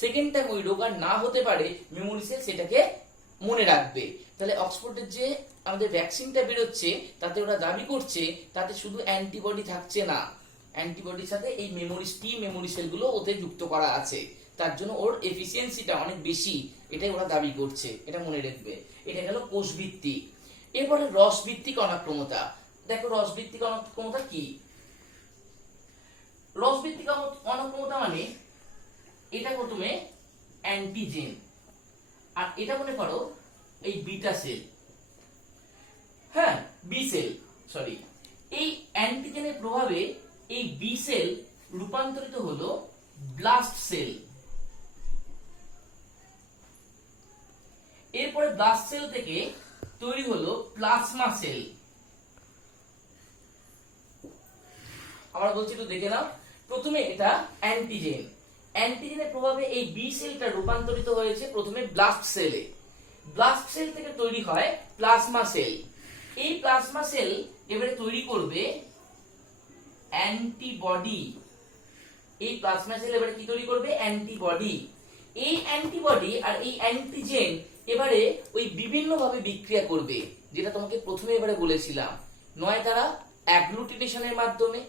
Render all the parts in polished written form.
Second time ওই রোগ আর না হতে পারে মেমোরি সেল সেটাকে মনে রাখবে। তাহলে অক্সফোর্ডের যে আমাদের ভ্যাকসিনটা বেরোচ্ছে তাতে ওরা দাবি করছে তাতে শুধু অ্যান্টিবডি থাকছে না, অ্যান্টিবডির সাথে এই মেমোরি সেলগুলো ওতে যুক্ত করা আছে, তার জন্য ওর এফিসিয়েন্সিটা অনেক বেশি, এটাই ওরা দাবি করছে। এটা মনে রাখবে। এটা গেল কোষভিত্তিক। এরপরে রসভিত্তিক অনাক্রমতা। দেখো রসভিত্তিক অনাক্রমতা কি? রসভিত্তিক অনাক্রমতা মানে এটা প্রথমে অ্যান্টিজেন, আর এটা মনে করো এই বিটা সেল, হ্যাঁ বি সেল, সরি, এই অ্যান্টিজেনের প্রভাবে এই বি সেল রূপান্তরিত হলো ব্লাস্ট সেল। এরপরে ব্লাস্ট সেল থেকে তৈরি হলো প্লাজমা সেল। আমরা বলছি একটু দেখে নাও। প্রথমে এটা অ্যান্টিজেন, অ্যান্টিজেনের প্রভাবে এই বি সেলটা রূপান্তরিত হয়েছে প্রথমে ব্লাস্ট সেলে। ব্লাস্ট সেল থেকে তৈরি হয় প্লাজমা সেল। এই প্লাজমা সেল এবারে তৈরি করবে অ্যান্টিবডি। এই প্লাজমা সেল এবারে কি তৈরি করবে? অ্যান্টিবডি। এই অ্যান্টিবডি আর এই অ্যান্টিজেন এবারে ওই বিভিন্ন ভাবে বিক্রিয়া করবে, যেটা তোমাকে প্রথমে এবারে বলেছিলাম। নয় তারা অ্যাগ্লুটিনেশনের মাধ্যমে,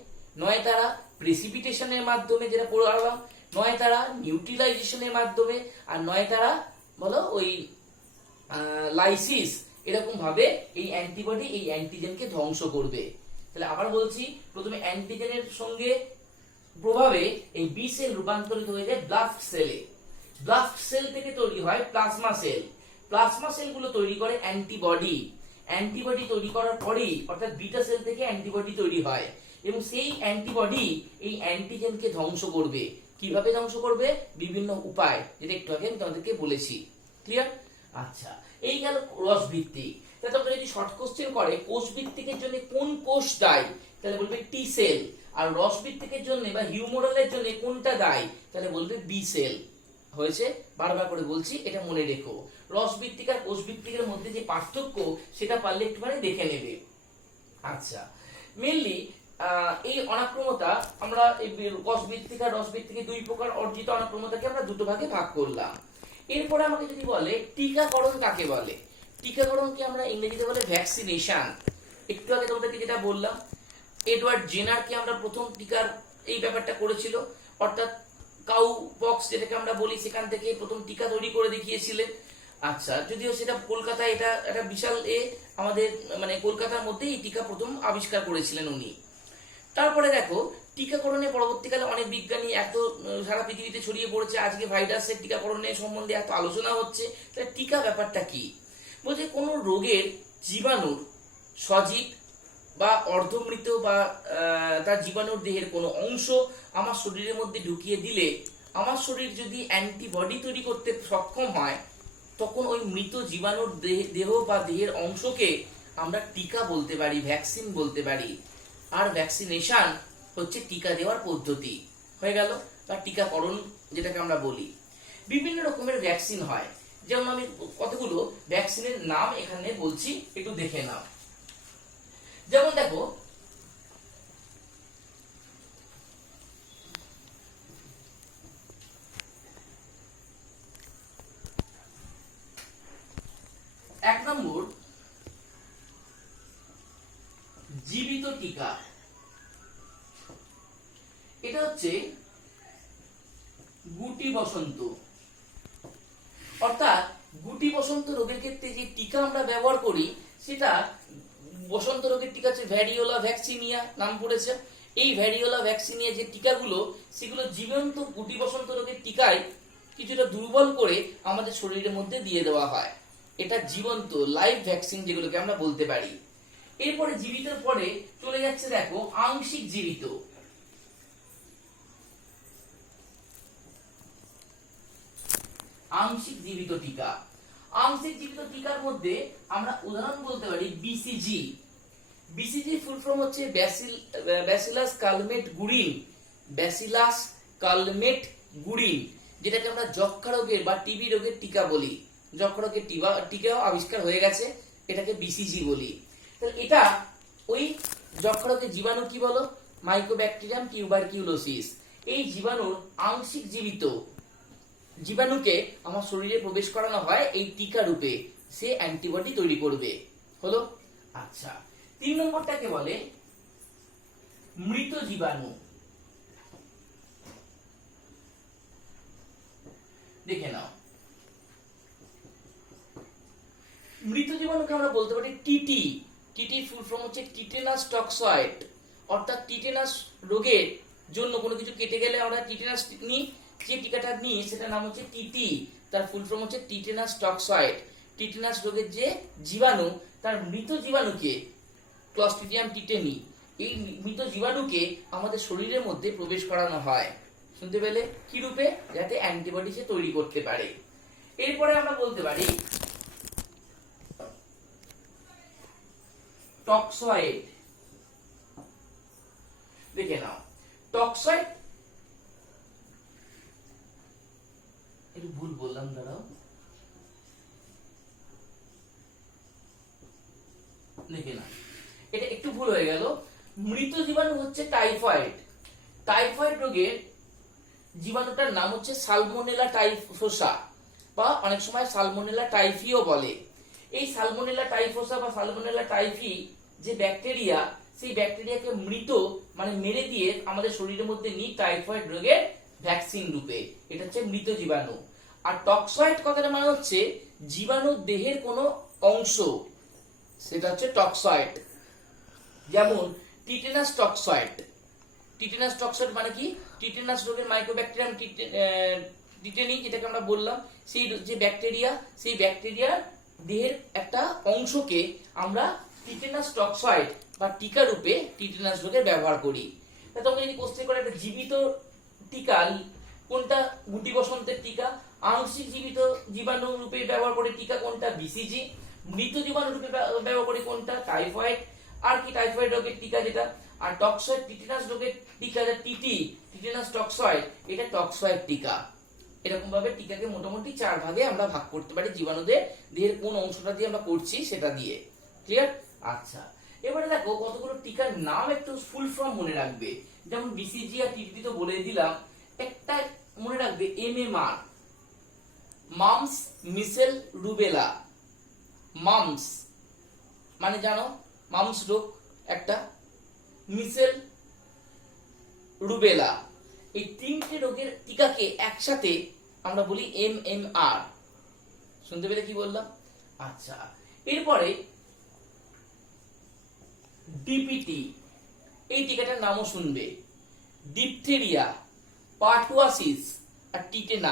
নয় তারা প্রেসিপিটেশনের মাধ্যমে যেটা পড়লাম, নয় তারা নিউট্রিলাইজেশনের মাধ্যমে, আর নয় তারা বলো ওই লাইসিস, এরকম ভাবে এই অ্যান্টিবডি এই অ্যান্টিজেনকে ধ্বংস করবে। তাহলে আবার বলছি, প্রথমে অ্যান্টিজেনের সঙ্গে প্রভাবে এই বি সেল রূপান্তরিত হয়ে যায় ব্লাস্ট সেলে। ব্লাস্ট সেল থেকে তৈরি হয় প্লাজমা সেল। প্লাজমা সেলগুলো তৈরি করে অ্যান্টিবডি। অ্যান্টিবডি তৈরি করার পরেই অর্থাৎ বিটা সেল থেকে অ্যান্টিবডি তৈরি হয়, এবং সেই অ্যান্টিবডি এই অ্যান্টিজেনকে ধ্বংস করবে। কিভাবে ধ্বংস করবে? বিভিন্ন উপায়, যেটা একটু আগে আমি তোমাদেরকে বলেছি। ক্লিয়ার? আচ্ছা, এই গেল রস ভিত্তিক। তাহলে তোমরা যদি শর্ট কোশ্চেন করে কোষ ভিত্তিকের জন্য কোন কোষ দায়ী, তাহলে বলবে টি সেল। আর রস ভিত্তিকের জন্য বা হিউমোরালের জন্য কোনটা দায়ী, তাহলে বলবে বি সেল। হয়েছে? বারবার করে বলছি, এটা মনে রেখো। রস ভিত্তিক আর কোষ ভিত্তিকের মধ্যে যে পার্থক্য সেটা পারলে একটুখানি দেখে নেবে। আচ্ছা, মেইনলি এই অনাক্রমতা আমরা কোষ ভিত্তিক আর রস ভিত্তিক দুই প্রকার অর্জিত অনাক্রমতাকে আমরা দুটো ভাগে ভাগ করলাম। এরপরে আমাকে যদি বলে টিকাকরণ কাকে বলে, টিকাকরণকে আমরা ইংরেজিতে বলে ভ্যাকসিনেশন। একটু আগে তোমাদেরকে যেটা বললাম, এডওয়ার্ড জেনারকে আমরা প্রথম টিকার এই ব্যাপারটা করেছিল, অর্থাৎ কাউ পক্স যেটাকে আমরা বলি, সেখান থেকে প্রথম টিকা তৈরি করে দেখিয়েছিলেন। আচ্ছা, যদিও সেটা কলকাতায়, এটা একটা বিশাল আমাদের মানে কলকাতার মধ্যে এই টিকা প্রথম আবিষ্কার করেছিলেন উনি। তারপরে দেখো টিকাকরণে পরবর্তীকালে অনেক বিজ্ঞানী এত সারা পৃথিবীতে ছড়িয়ে পড়েছে, আজকে ভাইরাসের টিকাকরণের সম্বন্ধে এত আলোচনা হচ্ছে। তাহলে টিকা ব্যাপারটা কি? বলছে কোনো রোগের জীবাণুর সজীব বা অর্ধমৃত বা তার জীবাণুর দেহের কোনো অংশ আমার শরীরের মধ্যে ঢুকিয়ে দিলে আমার শরীর যদি অ্যান্টিবডি তৈরি করতে সক্ষম হয়, তখন ওই মৃত জীবাণুর দেহ বা দেহের অংশকে আমরা টিকা বলতে পারি, ভ্যাকসিন বলতে পারি। আর ভ্যাকসিনেশন হচ্ছে টিকা দেওয়ার পদ্ধতি। হয়ে গেল, বা টিকাকরণ যেটাকে আমরা বলি। বিভিন্ন রকমের ভ্যাকসিন হয়, যেমন আমি কতগুলো ভ্যাকসিনের নাম এখানে বলছি, একটু দেখে নাও। যেমন দেখো, এক নম্বর জীবিত টিকা। এটা হচ্ছে গুটি বসন্ত, অর্থাৎ গুটি বসন্ত রোগের ক্ষেত্রে যে টিকা আমরা ব্যবহার করি সেটা বসন্ত রোগের টিকা হচ্ছে ভ্যারিওলা ভ্যাকসিনিয়া, নাম পড়েছে। এই ভ্যারিওলা ভ্যাকসিনিয়া যে টিকাগুলো, সেগুলো জীবন্ত গুটি বসন্ত রোগের টিকায় কিছুটা দুর্বল করে আমাদের শরীরের মধ্যে দিয়ে দেওয়া হয়। এটা জীবন্ত লাইভ ভ্যাকসিন যেগুলোকে আমরা বলতে পারি। এরপরে জীবিতের পরে চলে যাচ্ছে দেখো আংশিক জীবিত। আংশিক জীবিত টিকা। আংশিক জীবিত টিকার মধ্যে আমরা উদাহরণ বলতে পারি বিসিজি। বিসিজি ফুল ফর্ম হচ্ছে ব্যাসিলাস কালমেট গুরিন। ব্যাসিলাস কালমেট গুরিন, যেটাকে আমরা যক্ষা রোগের বা টিবি রোগের টিকা বলি। যক্ষা রোগের টিকাও আবিষ্কার হয়ে গেছে, এটাকে বিসিজি বলি। তাহলে এটা ওই যক্ষা রোগের জীবাণু কি বলো? Mycobacterium tuberculosis. এই জীবাণুর আংশিক জীবিত জীবাণুকে আমার শরীরে প্রবেশ করানো হয় এই টিকা রূপে, সে অ্যান্টিবডি তৈরি করবে। হলো? আচ্ছা, 3 নম্বরটাকে বলে মৃত জীবাণু। দেখে নাও, মৃত জীবাণুকে আমরা বলতে পারি টিটি। টিটি ফুল ফর্ম হচ্ছে টিটেনাস টক্সয়েড, অর্থাৎ টিটেনাস রোগের জন্য কোনো কিছু কেটে গেলে আমরা টিটেনাস নিই, যে টিকাটা নিই সেটার নাম হচ্ছে টিটি, তার ফুল ফর্ম হচ্ছে টিটেনাস টক্সয়েড। টিটেনাস রোগের যে জীবাণু, তার মৃত জীবাণুকে, ক্লস্ট্রিডিয়াম টিটেনি, এই মৃত জীবাণুকে আমাদের শরীরের মধ্যে প্রবেশ করানো হয়। শুনতে পেলে? কি রূপে? যাতে অ্যান্টিবডি সে তৈরি করতে পারে। এরপরে আমরা বলতে পারি টক্সয়েড। দেখে নাও, টক্সয়েড, একটু ভুল বললাম, দাঁড়াও, দেখে না, এটা একটু ভুল হয়ে গেল। মৃত জীবাণু হচ্ছে টাইফয়েড। টাইফয়েড রোগের জীবাণুটার নাম হচ্ছে সালমোনেলা টাইফোসা, বা অনেক সময় সালমোনেলা টাইফিও বলে। এই সালমোনেলা টাইফোসা বা সালমোনেলা টাইফি যে ব্যাকটেরিয়া, সেই ব্যাকটেরিয়াকে মৃত মানে মেরে দিয়ে আমাদের শরীরের মধ্যে নিই টাইফয়েড রোগের ভ্যাকসিন রূপে। এটা হচ্ছে মৃত জীবাণু। আর টক্সয়েড কথাটা মানে হচ্ছে জীবাণু দেহের কোনো অংশ, সেটা হচ্ছে টক্সয়েড। যেমন টিটেনাস টক্সয়েড। টিটেনাস টক্সয়েড মানে কি? টিটেনাস রোগের মাইক্রোব্যাকটেরিয়াম টিটেনি, যেটাকে আমরা বললাম, সেই যে ব্যাকটেরিয়া, সেই ব্যাকটেরিয়ার দেহের একটা অংশকে আমরা টিটেনাস টক্সয়েড বা টিকা রূপে টিটেনাস রোগের ব্যবহার করি। তোমরা যদি কোশ্চেন করে একটা জীবিত টিকা কোনটা, গুটি বসন্তের টিকা, আংশিক জীবিত জীবাণু রূপে ব্যবহার করে টিকা কোনটা, বিসিজি, মৃত জীবাণু রূপে ব্যবহার করে কোনটা, টাইফয়েড, আর কি টাইফয়েড রোগের টিকা যেটা, আর টক্সয়েড টিটেনাস রোগের টিকা যেটা টিটি, টিটেনাস টক্সয়েড, এটা টক্সয়েড টিকা। এরকম ভাবে টিকাকে মোটামুটি 4 ভাগে আমরা ভাগ করতে পারি, জীবাণুদের দেহের কোন অংশটা দিয়ে আমরা করছি সেটা দিয়ে। ক্লিয়ার? আচ্ছা, এবারে দেখো কতগুলো টিকার নাম একটু ফুল ফর্ম মনে রাখবে। যেমন বিসিজি আর টিটি তো বলে দিলাম, একটা মনে রাখবে MMR, mumps measles rubella. Mumps মানে জানো, মামস রোগ একটা, মিসেল, রুবেলা, এই 3টে রোগের টিকাকে একসাথে আমরা বলি এমএমআর। শুনতে পেলে কি বললাম? আচ্ছা, এরপরে ডিপিটি, এই টিকাটার নামও শুনবে। ডিপথেরিয়া, পার্টুয়াসিস আর টিটেনাস।